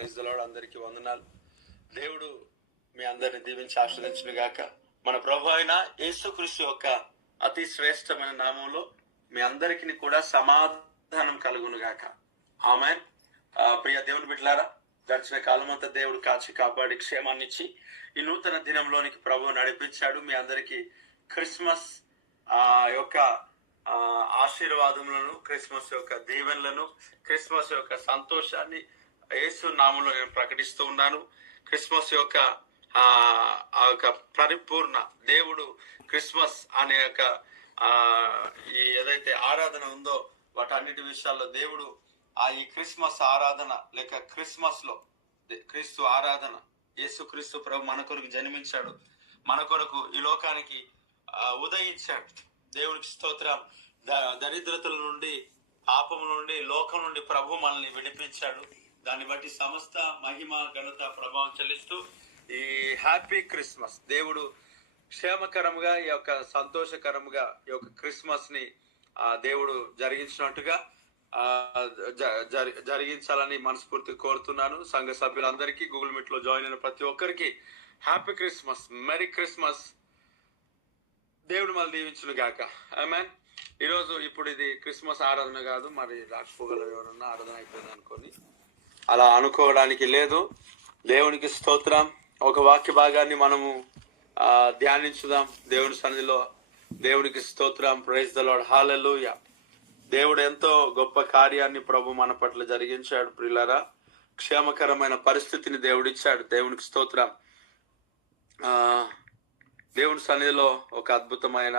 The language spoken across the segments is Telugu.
Praise the lord. అందరికీ వందనాలు. దేవుడు మీ అందరిని దీవించి ఆశీర్వదించును గాక. మన ప్రభు అయిన యేసుక్రీస్తు యొక్క అతి శ్రేష్టమైన నామంలో మీ అందరికీ కూడా సమాధానం కలుగును గాక. ఆమేన్. ప్రియ దేవుని బిడ్డలారా, గడిచిన కాలం అంతా దేవుడు కాచి కాపాడి క్షేమాన్ని ఇచ్చి ఈ నూతన దినంలోనికి ప్రభు నడిపించాడు. మీ అందరికీ క్రిస్మస్ యొక్క ఆశీర్వాదములను, క్రిస్మస్ యొక్క దీవెనలను, క్రిస్మస్ యొక్క సంతోషాన్ని యేసు నామంలో నేను ప్రకటిస్తూ ఉన్నాను. క్రిస్మస్ యొక్క పరిపూర్ణ దేవుడు క్రిస్మస్ అనే యొక్క ఈ ఏదైతే ఆరాధన ఉందో వాటన్నిటి విషయాల్లో దేవుడు ఈ క్రిస్మస్ ఆరాధన లేక క్రిస్మస్ లో క్రీస్తు ఆరాధన, యేసు క్రీస్తు ప్రభు మన కొరకు జన్మించాడు, మన కొరకు ఈ లోకానికి ఉదయించాడు. దేవునికి స్తోత్రం. దరిద్రతల నుండి, పాపం నుండి, లోకం నుండి ప్రభు మనల్ని విడిపించాడు. దాన్ని బట్టి సమస్త మహిమ, ఘనత, ప్రభావం చెల్లిస్తూ ఈ హ్యాపీ క్రిస్మస్ దేవుడు క్షేమకరముగా, ఈ యొక్క సంతోషకరముగా ఈ యొక్క క్రిస్మస్ ని దేవుడు జరిగించినట్టుగా జరిగించాలని మనస్ఫూర్తి కోరుతున్నాను. సంఘ సభ్యులందరికీ, గూగుల్ మీట్ లో జాయిన్ అయిన ప్రతి ఒక్కరికి హ్యాపీ క్రిస్మస్, మెరీ క్రిస్మస్. దేవుడు మళ్ళీ దీవించును గాక. ఆమేన్. ఈరోజు ఇప్పుడు ఇది క్రిస్మస్ ఆరాధన కాదు, మరి రాకపోగలరు ఎవరన్నా ఆరాధన అయిపోయింది అనుకోని అలా అనుకోవడానికి లేదు. దేవునికి స్తోత్రం. ఒక వాక్య భాగాన్ని మనము ధ్యానించుదాం దేవుని సన్నిధిలో. దేవునికి స్తోత్రం. Praise the lord. హల్లెలూయా. దేవుడు ఎంతో గొప్ప కార్యాన్ని ప్రభు మన పట్ల జరిగించాడు. ప్రియులారా, క్షేమకరమైన పరిస్థితిని దేవుడిచ్చాడు. దేవునికి స్తోత్రం. దేవుని సన్నిధిలో ఒక అద్భుతమైన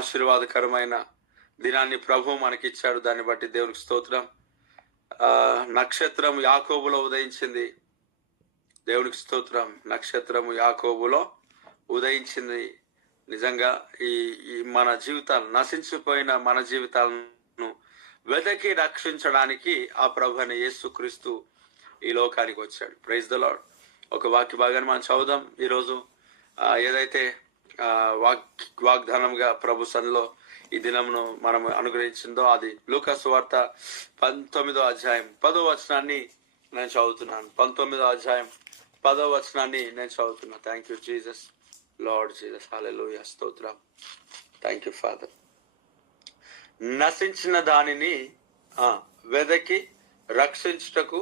ఆశీర్వాదకరమైన దినాన్ని ప్రభు మనకిచ్చాడు. దాన్ని బట్టి దేవునికి స్తోత్రం. నక్షత్రం యాకోబులో ఉదయించింది. దేవునికి స్తోత్రం. నక్షత్రము యాకోబులో ఉదయించింది. నిజంగా ఈ మన జీవితాలు, నశించిపోయిన మన జీవితాలను వెదకి రక్షించడానికి ఆ ప్రభు అయిన యేసుక్రీస్తు ఈ లోకానికి వచ్చాడు. Praise the lord. ఒక వాక్య భాగాన్ని మనం చదువుదాం. ఈరోజు ఏదైతే వాగ్దానంగా ప్రభు సన్నిధిలో ఈ దినమును మనం అనుగ్రహించిందో అది లూకా సువార్త 19వ అధ్యాయం 10వ వచనాన్ని నేను చదువుతున్నాను. 19వ అధ్యాయం 10వ వచనాన్ని నేను చదువుతున్నాను. Thank you Jesus, lord Jesus. Hallelujah. స్తోత్రం. Thank you father. నశించిన దానిని వెదకి రక్షించుటకు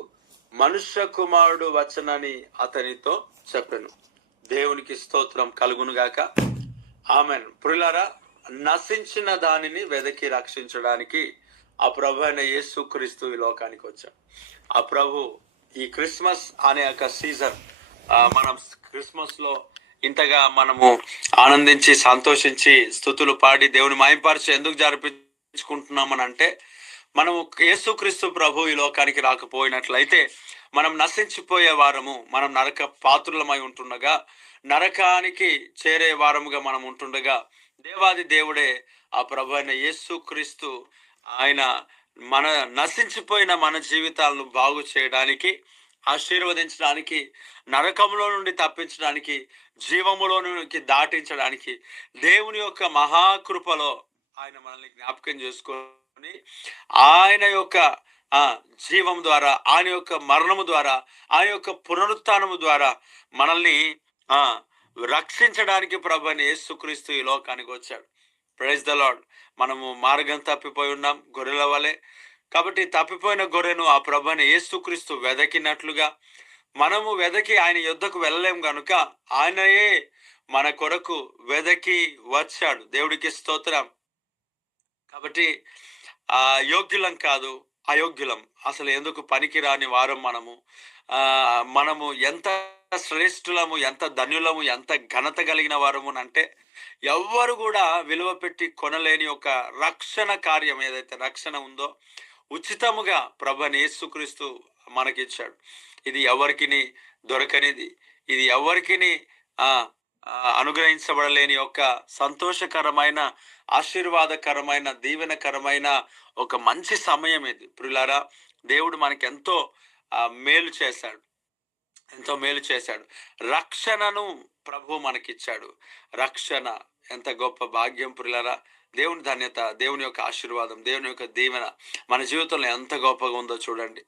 మనుష్య కుమారుడు వచ్చనని అతనితో చెప్పెను. దేవునికి స్తోత్రం కలుగును గాక. ఆమెన్. ప్రియులారా, నశించిన దానిని వెదకి రక్షించడానికి ఆ ప్రభు అయిన యేసుక్రీస్తు ఈ లోకానికి వచ్చాడు. ఆ ప్రభు ఈ క్రిస్మస్ అనే ఒక సీజన్, మనం క్రిస్మస్ లో ఇంతగా మనము ఆనందించి, సంతోషించి, స్తుతులు పాడి దేవుని మహిమపరిచి ఎందుకు జరిపించుకుంటున్నామని అంటే, మనము యేసుక్రీస్తు ప్రభు ఈ లోకానికి రాకపోయినట్లయితే మనం నశించిపోయే వారము, మనం నరక పాత్రులమై ఉంటుండగా, నరకానికి చేరే వారముగా మనం ఉంటుండగా, దేవాది దేవుడే ఆ ప్రభు అయిన యేసుక్రీస్తు ఆయన మన నశించిపోయిన మన జీవితాలను బాగు చేయడానికి, ఆశీర్వదించడానికి, నరకంలో నుండి తప్పించడానికి, జీవములోనికి దాటించడానికి దేవుని యొక్క మహాకృపలో ఆయన మనల్ని జ్ఞాపకం చేసుకొని ఆయన యొక్క జీవం ద్వారా, ఆయన యొక్క మరణము ద్వారా, ఆయన యొక్క పునరుత్థానము ద్వారా మనల్ని రక్షించడానికి ప్రభు అయిన యేసుక్రీస్తు ఈ లోకానికి వచ్చాడు. Praise the lord. మనము మార్గం తప్పిపోయి ఉన్నాం గొర్రెల వలె. కాబట్టి తప్పిపోయిన గొర్రెను ఆ ప్రభు అయిన యేసుక్రీస్తు వెదకినట్లుగా మనము వెదకి ఆయన యుద్ధకు వెళ్ళలేం గనుక ఆయనయే మన కొరకు వెదకి వచ్చాడు. దేవుడికి స్తోత్రం. కాబట్టి యోగ్యులం కాదు, అయోగ్యులం. అసలు ఎందుకు పనికిరాని వారం మనము ఎంత శ్రేష్ఠులము, ఎంత ధన్యులము, ఎంత ఘనత కలిగిన వారము అంటే ఎవ్వరు కూడా విలువ పెట్టి కొనలేని ఒక రక్షణ కార్యం, ఏదైతే రక్షణ ఉందో ఉచితముగా ప్రభువైన యేసుక్రీస్తు మనకిచ్చాడు. ఇది ఎవరికి దొరకనిది, ఇది ఎవరికి అనుగ్రహించబడలేని ఒక సంతోషకరమైన, ఆశీర్వాదకరమైన, దీవెనకరమైన ఒక మంచి సమయం ఇది. ప్రియులారా, దేవుడు మనకి ఎంతో మేలు చేశాడు, ఎంతో మేలు చేశాడు. రక్షణను ప్రభు మనకిచ్చాడు. రక్షణ ఎంత గొప్ప భాగ్యం ప్రియులారా. దేవుని ధన్యత, దేవుని యొక్క ఆశీర్వాదం, దేవుని యొక్క దీవెన మన జీవితంలో ఎంత గొప్పగా ఉందో చూడండి.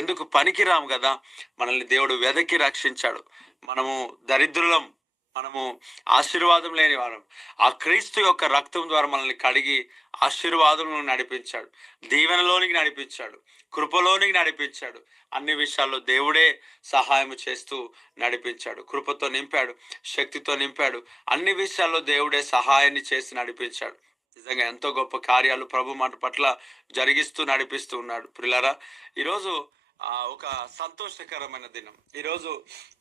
ఎందుకు పనికిరాము కదా, మనల్ని దేవుడు వెదకి రక్షించాడు. మనము దరిద్రులం, మనము ఆశీర్వాదం లేని వారం. ఆ క్రీస్తు యొక్క రక్తం ద్వారా మనల్ని కడిగి ఆశీర్వాదంలో నడిపించాడు, దీవెనలోనికి నడిపించాడు, కృపలోనికి నడిపించాడు. అన్ని విషయాల్లో దేవుడే సహాయం చేస్తూ నడిపించాడు, కృపతో నింపాడు, శక్తితో నింపాడు. అన్ని విషయాల్లో దేవుడే సహాయాన్ని చేసి నడిపించాడు. నిజంగా ఎంతో గొప్ప కార్యాలు ప్రభు మన పట్ల జరిగిస్తూ నడిపిస్తూ ఉన్నాడు. ప్రియులారా, ఈరోజు ఒక సంతోషకరమైన దినం. ఈరోజు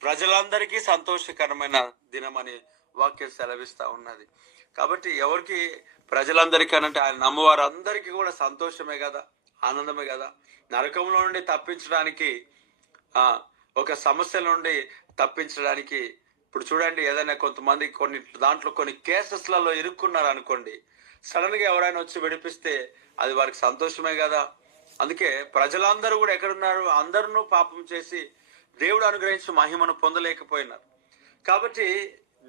ప్రజలందరికీ సంతోషకరమైన దినం అని వాక్యం సెలవిస్తా ఉన్నది. కాబట్టి ఎవరికి, ప్రజలందరికీ అనంటే ఆయన నమ్మవారు అందరికీ కూడా సంతోషమే కదా, ఆనందమే కదా. నరకంలో నుండి తప్పించడానికి, ఒక సమస్య నుండి తప్పించడానికి, ఇప్పుడు చూడండి, ఏదైనా కొంతమంది కొన్ని కేసెస్లలో ఇరుక్కున్నారు అనుకోండి, సడన్ గా ఎవరైనా వచ్చి విడిపిస్తే అది వారికి సంతోషమే కదా. అందుకే ప్రజలందరూ కూడా ఎక్కడున్నారు, అందరూ పాపం చేసి దేవుడు అనుగ్రహించిన మహిమను పొందలేకపోయినారు. కాబట్టి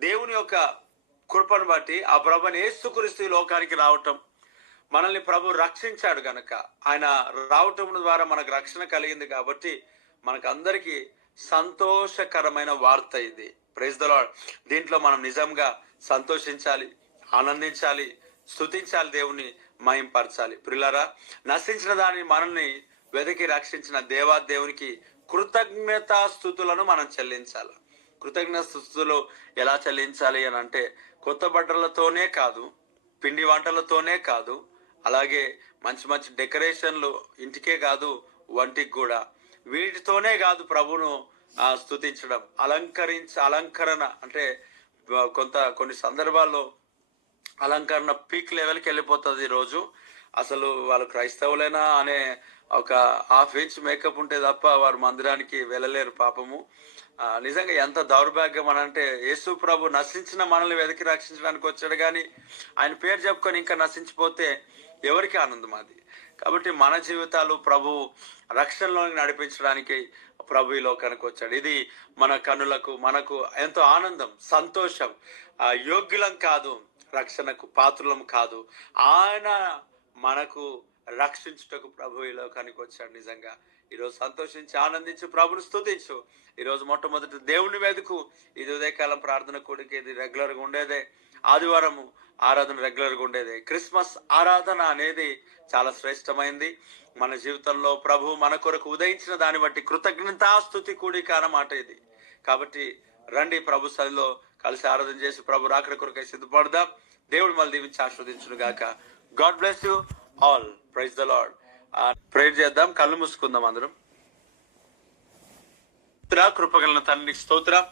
దేవుని యొక్క కృపను బట్టి ఆ ప్రభుని యేసుక్రీస్తు లోకానికి రావటం, మనల్ని ప్రభు రక్షించాడు గనక, ఆయన రావటం ద్వారా మనకు రక్షణ కలిగింది. కాబట్టి మనకు అందరికీ సంతోషకరమైన వార్త ఇది. Praise the lord. దీంట్లో మనం నిజంగా సంతోషించాలి, ఆనందించాలి, స్తుతించాలి, దేవుని మహింపరచాలి. ప్రియులారా, నశించిన దాన్ని మనల్ని వెతికి రక్షించిన దేవునికి కృతజ్ఞతా స్తుతులను మనం చెల్లించాలి. కృతజ్ఞత స్తుతులు ఎలా చెల్లించాలి అని అంటే, కొత్త బట్టలతోనే కాదు, పిండి వంటలతోనే కాదు, అలాగే మంచి మంచి డెకరేషన్లు ఇంటికే కాదు, వంటికి కూడా. వీటితోనే కాదు ప్రభును స్తుతించడం. అలంకరణ అంటే కొన్ని సందర్భాల్లో అలంకరణ పీక్ లెవెల్కి వెళ్ళిపోతుంది. ఈరోజు అసలు వాళ్ళు క్రైస్తవులైనా అనే ఒక హాఫ్ ఇంచ్ మేకప్ ఉంటే తప్ప వారు మందిరానికి వెళ్ళలేరు పాపము. నిజంగా ఎంత దౌర్భాగ్యం అని అంటే, యేసు ప్రభు నశించిన మనల్ని వెతికి రక్షించడానికి వచ్చాడు, కానీ ఆయన పేరు చెప్పుకొని ఇంకా నశించిపోతే ఎవరికి ఆనందం అది. కాబట్టి మన జీవితాలు ప్రభు రక్షణలోకి నడిపించడానికి ప్రభు ఈ లోకానికి వచ్చాడు. ఇది మన కన్నులకు, మనకు ఎంతో ఆనందం, సంతోషం. యోగ్యులం కాదు, రక్షణకు పాత్రులం కాదు, ఆయన మనకు రక్షించుటకు ప్రభు ఈ లోకానికి వచ్చాడు. నిజంగా ఈరోజు సంతోషించి ఆనందించి ప్రభుని స్తుతించు. ఈరోజు మొట్టమొదటి దేవుని వెతుకు. ఇది ఉదయకాలం ప్రార్థన కూడికి, ఇది రెగ్యులర్గా ఉండేదే. ఆదివారము ఆరాధన రెగ్యులర్గా ఉండేదే. క్రిస్మస్ ఆరాధన అనేది చాలా శ్రేష్టమైంది మన జీవితంలో. ప్రభు మన కొరకు ఉదయించిన దాన్ని బట్టి కృతజ్ఞతాస్తుతి కూడిక అన్నమాట ఇది. కాబట్టి రండి, ప్రభు సన్నిధిలో కలిసి ఆరాధన చేసి ప్రభు రాకడ కొరకై సిద్ధపడదాం. దేవుడు మళ్ళీ దీవించి ఆశీర్వదించును గాక. God bless you all. Praise the lord. Prayer చేద్దాం, కళ్ళు మూసుకుందాం అందరం. కృపగలన తండ్రి స్తోత్రం.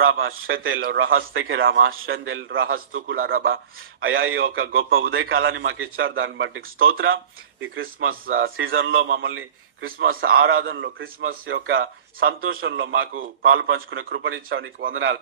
రాబా శతేల్ రహస్తకి రామా షందెల్ రహస్తుకుల రబా. అయ్యా, ఈ ఒక గొప్ప ఉదయకాలాన్ని మాకు ఇచ్చారు, దాన్ని బట్టి స్తోత్రం. ఈ క్రిస్మస్ సీజన్ లో మమ్మల్ని క్రిస్మస్ ఆరాధనలో, క్రిస్మస్ యొక్క సంతోషంలో మాకు పాలు పంచుకునే కృపనిచ్చావు, నీకు వందనాలు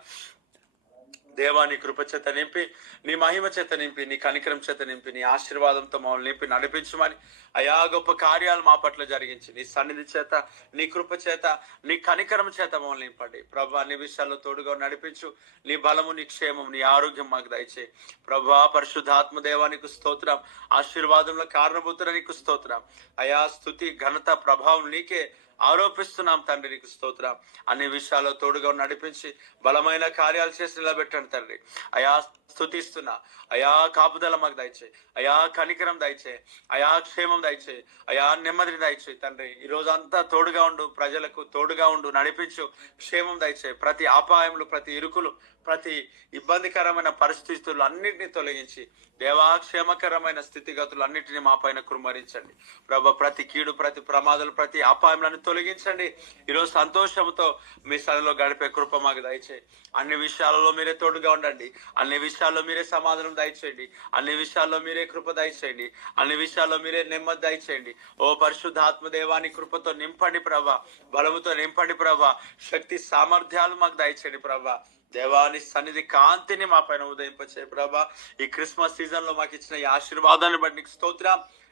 దేవా. నీ కృప చేత నింపి, నీ మహిమ చేత నింపి, నీ కనికరం చేత నింపి, నీ ఆశీర్వాదంతో మమ్మల్ని నింపి నడిపించమని అయా గొప్ప కార్యాలు మా పట్ల జరిగించి, నీ సన్నిధి చేత, నీ కృప చేత, నీ కనికరం చేత మమ్మల్ని నింపండి ప్రభు. అన్ని విషయాల్లో తోడుగా నడిపించు. నీ బలము, నీ క్షేమం, నీ ఆరోగ్యం మాకు దయచేయి ప్రభా. పరిశుద్ధాత్మ దేవానికి స్తోత్రం. ఆశీర్వాదంలో కారణభూతుల నీకు స్తోత్రం అయా. స్తుతి, ఘనత, ప్రభావం నీకే ఆరోపిస్తున్నాం తండ్రి, నీకు స్తోత్రం. అన్ని విషయాల్లో తోడుగా నడిపించి బలమైన కార్యాలు చేసి నిలబెట్టండి తండ్రి. అయా స్తుతిస్తున్నా అయా. కాపుదల మాకు దయచేయి అయా, కనికరం దయచేయి అయా, క్షేమం దయచేయి అయా, నెమ్మదిని దయచేయి తండ్రి. ఈ రోజు అంతా తోడుగా ఉండు, ప్రజలకు తోడుగా ఉండు, నడిపించు, క్షేమం దయచేయి. ప్రతి ఆపాయములు, ప్రతి ఇరుకులు, ప్రతి ఇబ్బందికరమైన పరిస్థితులు అన్నింటినీ తొలగించి దేవా, క్షేమకరమైన స్థితిగతులు అన్నింటినీ మా పైన కుమ్మరించండి ప్రభా. ప్రతి కీడు, ప్రతి ప్రమాదాలు, ప్రతి అపాయములను తొలగించండి. ఈరోజు సంతోషంతో మీ సన్నిధిలో గడిపే కృప మాకు దయచేయి. అన్ని విషయాలలో మీరే తోడుగా ఉండండి. అన్ని విషయాల్లో మీరే సమాధానం దయచేయండి. అన్ని విషయాల్లో మీరే కృప దయచేయండి. అన్ని విషయాల్లో మీరే నెమ్మది దయచేయండి. ఓ పరిశుద్ధాత్మ దేవాని కృపతో నింపండి ప్రభా, బలముతో నింపండి ప్రభా. శక్తి, సామర్థ్యాలు మాకు దయచేయండి ప్రభా. దేవాని సన్నిధి కాంతిని మా పైన ఉదయింపచేయ ప్రభా. ఈ క్రిస్మస్ సీజన్ లో మాకు ఇచ్చిన ఈ ఆశీర్వాదాన్ని బట్టి నీకు స్తోత్రం.